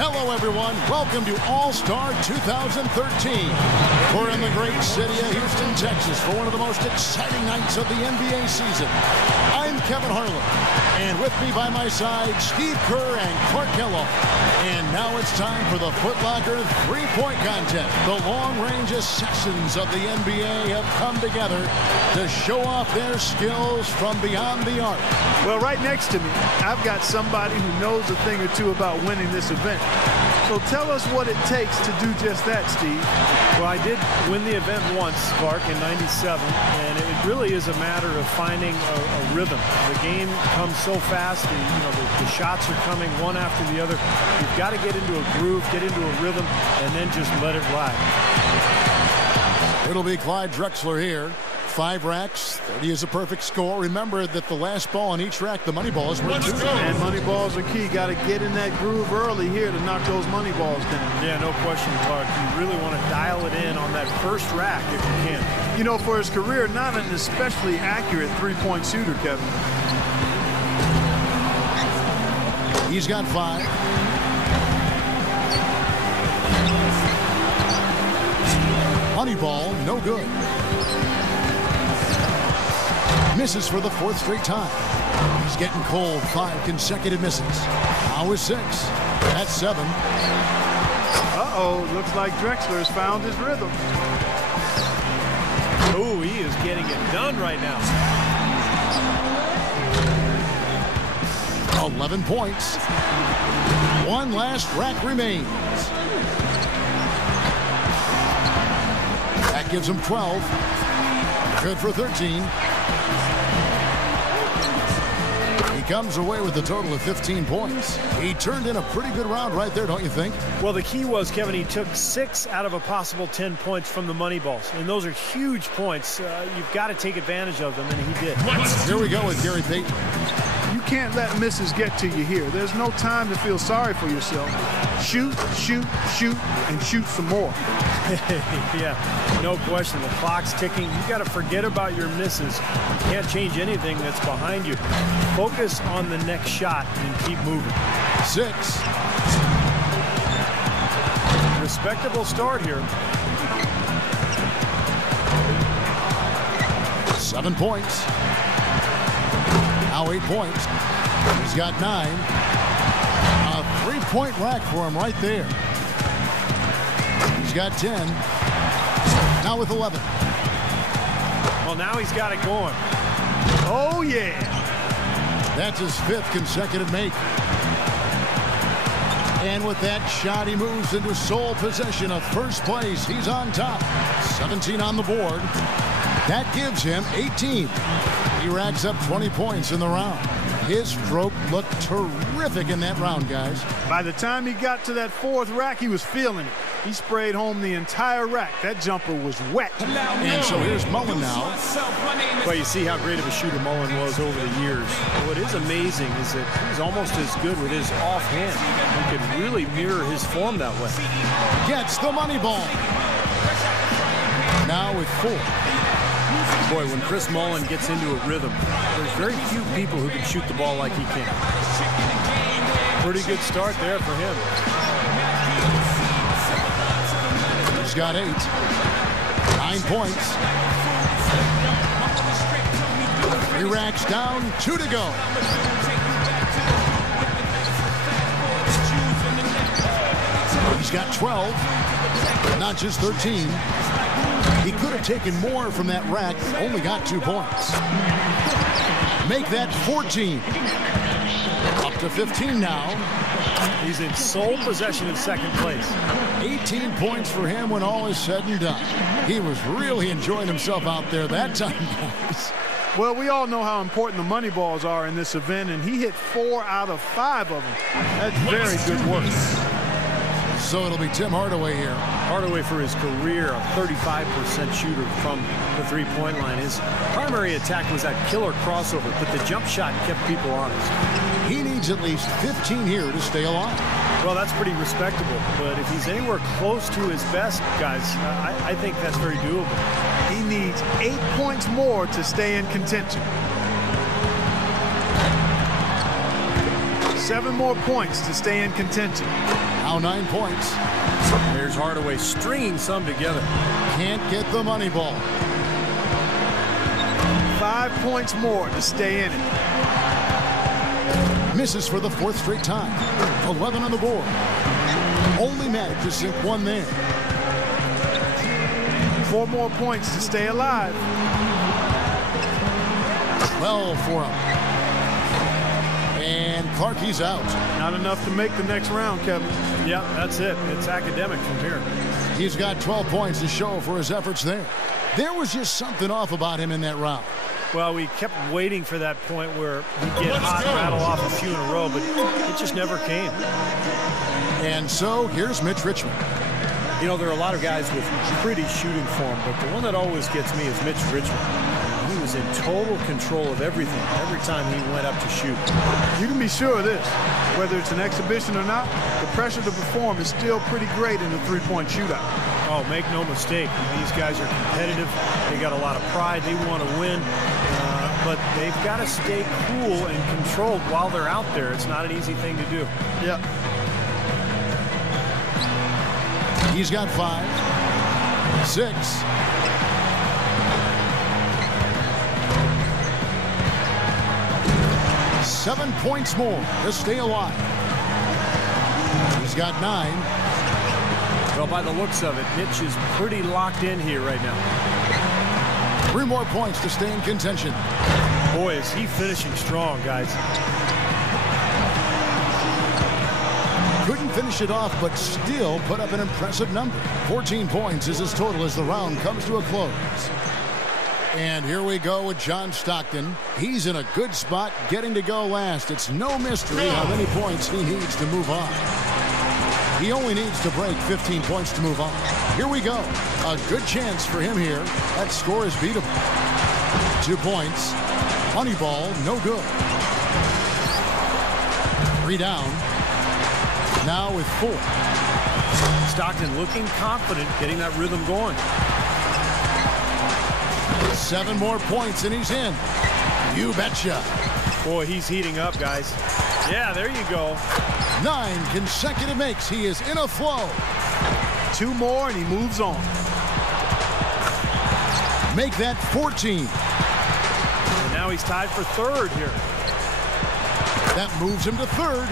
Hello, everyone. Welcome to All-Star 2013. We're in the great city of Houston, Texas, for one of the most exciting nights of the NBA season. I'm Kevin Harlan, and with me by my side, Steve Kerr and Clark Kellogg. And now it's time for the Foot Locker three-point contest. The long-range assassins of the NBA have come together to show off their skills from beyond the arc. Well, right next to me, I've got somebody who knows a thing or two about winning this event. So tell us what it takes to do just that, Steve. Well, I did win the event once, Clark, in '97, and it really is a matter of finding a rhythm. The game comes so fast, the shots are coming one after the other. You've got to get into a groove, get into a rhythm, and then just let it ride. It'll be Clyde Drexler here. 5 racks, 30 is a perfect score. Remember that the last ball on each rack, the money ball is worth 2. And money balls are key. Got to get in that groove early here to knock those money balls down. Yeah, no question, Clark. You really want to dial it in on that first rack if you can. You know, for his career, not an especially accurate three-point shooter, Kevin. He's got 5. Money ball, no good. Misses for the 4th straight time. He's getting cold. 5 consecutive misses. Now is 6. That's 7. Uh-oh, looks like Drexler has found his rhythm. Oh, he is getting it done right now. 11 points. One last rack remains. That gives him 12. Good for 13. Comes away with a total of 15 points. He turned in a pretty good round right there, don't you think? Well, the key was, Kevin, he took 6 out of a possible 10 points from the money balls. And those are huge points. You've got to take advantage of them, and he did. Here we go with Gary Payton. You can't let misses get to you here. There's no time to feel sorry for yourself. Shoot, shoot, shoot, and shoot some more. Yeah, no question. The clock's ticking. You got to forget about your misses. You can't change anything that's behind you. Focus on the next shot and keep moving. 6. Respectable start here. 7 points. Now 8 points. He's got 9. A 3-point rack for him right there. He's got 10. Now with 11. Well, now he's got it going. Oh, yeah. That's his 5th consecutive make. And with that shot, he moves into sole possession of first place. He's on top. 17 on the board. That gives him 18. He racks up 20 points in the round. His stroke looked terrific in that round, guys. By the time he got to that 4th rack, he was feeling it. He sprayed home the entire rack. That jumper was wet. And so here's Mullin now. Well, you see how great of a shooter Mullin was over the years. What is amazing is that he's almost as good with his offhand. He could really mirror his form that way. Gets the money ball. Now with 4. Boy, when Chris Mullin gets into a rhythm, there's very few people who can shoot the ball like he can. Pretty good start there for him. He's got 8. 9 points. 3 racks down, 2 to go. He's got 12, not just 13. He could have taken more from that rack, only got 2 points. Make that 14. Up up to 15 now. He's in sole possession of second place. 18 points for him when all is said and done. He was really enjoying himself out there that time, guys. Well, we all know how important the money balls are in this event, and he hit 4 out of 5 of them. That's very good work. So it'll be Tim Hardaway here. Hardaway, for his career, a 35% shooter from the three-point line. His primary attack was that killer crossover, but the jump shot kept people honest. He needs at least 15 here to stay alive. Well, that's pretty respectable, but if he's anywhere close to his best, guys, I think that's very doable. He needs 8 points more to stay in contention. 7 more points to stay in contention. Now 9 points. There's Hardaway stringing some together. Can't get the money ball. 5 points more to stay in it. Misses for the 4th straight time. 11 on the board. Only managed to sink 1 there. 4 more points to stay alive. 12 for him. And Clarkie's out. Not enough to make the next round, Kevin. Yeah, that's it. It's academic from here. He's got 12 points to show for his efforts there. There was just something off about him in that round. Well, we kept waiting for that point where he'd get hot and rattle off a few in a row, but it just never came. And so here's Mitch Richmond. You know, there are a lot of guys with pretty shooting form, but the one that always gets me is Mitch Richmond. He was in total control of everything every time he went up to shoot. You can be sure of this. Whether it's an exhibition or not, the pressure to perform is still pretty great in the three-point shootout. Oh, make no mistake. These guys are competitive. They got a lot of pride. They want to win. But they've got to stay cool and controlled while they're out there. It's not an easy thing to do. Yeah. He's got 5, 6. 7 points more to stay alive. He's got 9. Well, by the looks of it, Mitch is pretty locked in here right now. 3 more points to stay in contention. Boy, is he finishing strong, guys. Couldn't finish it off, but still put up an impressive number. 14 points is his total as the round comes to a close. And here we go with John Stockton. He's in a good spot getting to go last. It's no mystery how many points he needs to move on. He only needs to break 15 points to move on. Here we go. A good chance for him here. That score is beatable. 2 points. Money ball, no good. 3 down. Now with 4. Stockton looking confident, getting that rhythm going. 7 more points and he's in. You betcha. Boy, he's heating up, guys. Yeah, there you go. 9 consecutive makes. He is in a flow. 2 more and he moves on. Make that 14. And now he's tied for 3rd here. That moves him to 3rd.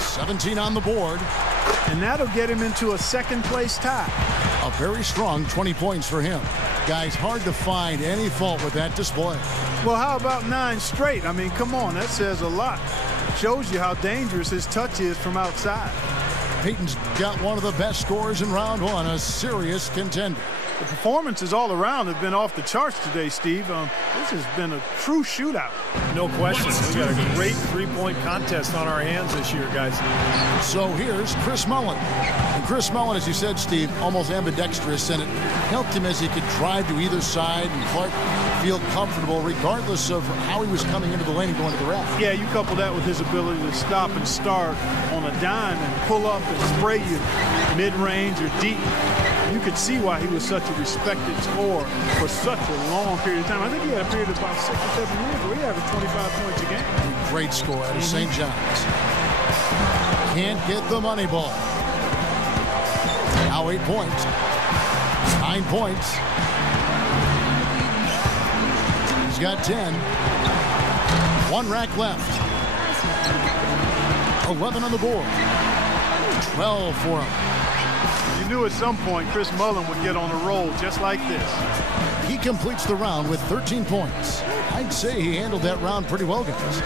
17 on the board. And that'll get him into a 2nd place tie. A very strong 20 points for him. Guys, hard to find any fault with that display. Well, how about 9 straight? I mean, come on, that says a lot. Shows you how dangerous his touch is from outside. Payton's got one of the best scorers in round 1, a serious contender. The performances all around have been off the charts today, Steve. This has been a true shootout. No question. We got a great three-point contest on our hands this year, guys. So here's Chris Mullin. And Chris Mullin, as you said, Steve, almost ambidextrous, and it helped him as he could drive to either side and Clark feel comfortable regardless of how he was coming into the lane and going to the rack. Yeah, you couple that with his ability to stop and start on a dime and pull up and spray you mid-range or deep. You could see why he was such a respected scorer for such a long period of time. I think he had a period of about 6 or 7 years where he averaged 25 points a game. Great score out of St. John's. Can't get the money ball. Now 8 points. 9 points. He's got 10. 1 rack left. 11 on the board. 12 for him. You knew at some point Chris Mullin would get on a roll just like this. He completes the round with 13 points. I'd say he handled that round pretty well, guys.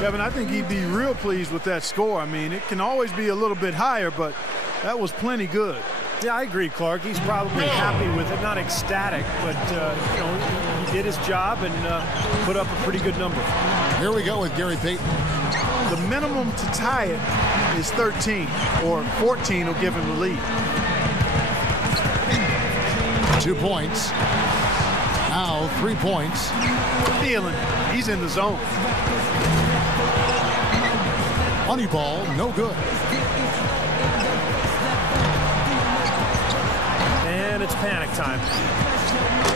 Kevin, I think he'd be real pleased with that score. I mean, it can always be a little bit higher, but that was plenty good. Yeah, I agree, Clark. He's probably happy with it, not ecstatic, but you know, he did his job and put up a pretty good number. Here we go with Gary Payton. The minimum to tie it is 13, or 14 will give him the lead. 2 points. Now 3 points. Feeling he's in the zone. Money ball, no good. And it's panic time.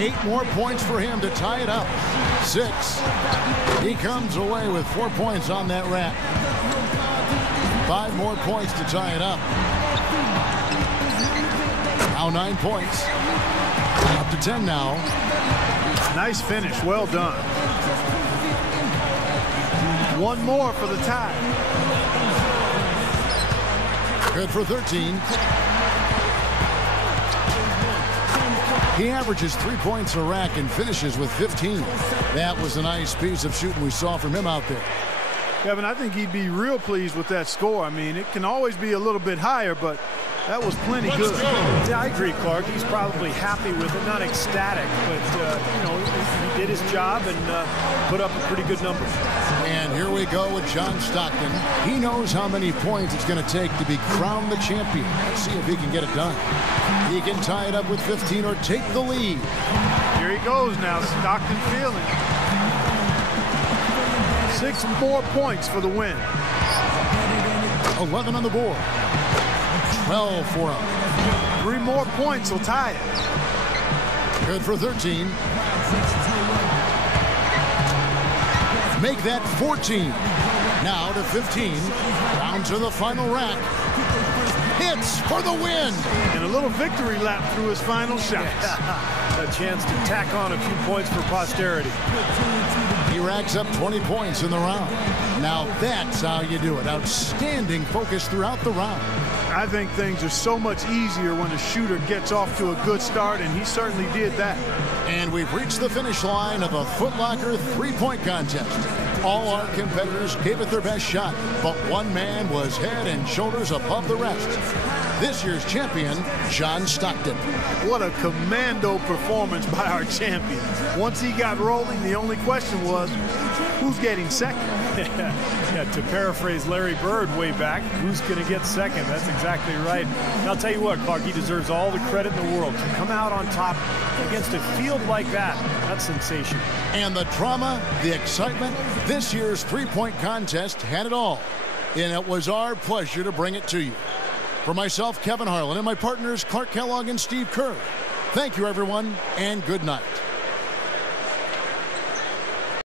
8 more points for him to tie it up. 6. He comes away with 4 points on that rack. 5 more points to tie it up. Now 9 points. Up to 10 now. Nice finish. Well done. 1 more for the tie. Good for 13. He averages 3 points a rack and finishes with 15. That was a nice piece of shooting we saw from him out there. Kevin, I think he'd be real pleased with that score. I mean, it can always be a little bit higher, but that was plenty good. Yeah, I agree, Clark. He's probably happy with it, not ecstatic, but you know, he did his job and put up a pretty good number. And here we go with John Stockton. He knows how many points it's going to take to be crowned the champion. Let's see if he can get it done. He can tie it up with 15 or take the lead. Here he goes now, Stockton feeling. 6 more points for the win. 11 on the board. 12 for him. 3 more points will tie it. Good for 13. Make that 14. Now to 15. Down to the final rack. Hits for the win. And a little victory lap through his final shots. A chance to tack on a few points for posterity. He racks up 20 points in the round. Now that's how you do it. Outstanding focus throughout the round. I think things are so much easier when a shooter gets off to a good start, and he certainly did that. And we've reached the finish line of a Foot Locker three-point contest. All our competitors gave it their best shot, but one man was head and shoulders above the rest. This year's champion, John Stockton. What a commando performance by our champion. Once he got rolling, the only question was, who's getting second? Yeah, to paraphrase Larry Bird way back, who's going to get second? That's exactly right. And I'll tell you what, Clark, he deserves all the credit in the world. To come out on top against a field like that, that's sensational. And the drama, the excitement, this year's three-point contest had it all. And it was our pleasure to bring it to you. For myself, Kevin Harlan, and my partners, Clark Kellogg and Steve Kerr, thank you, everyone, and good night.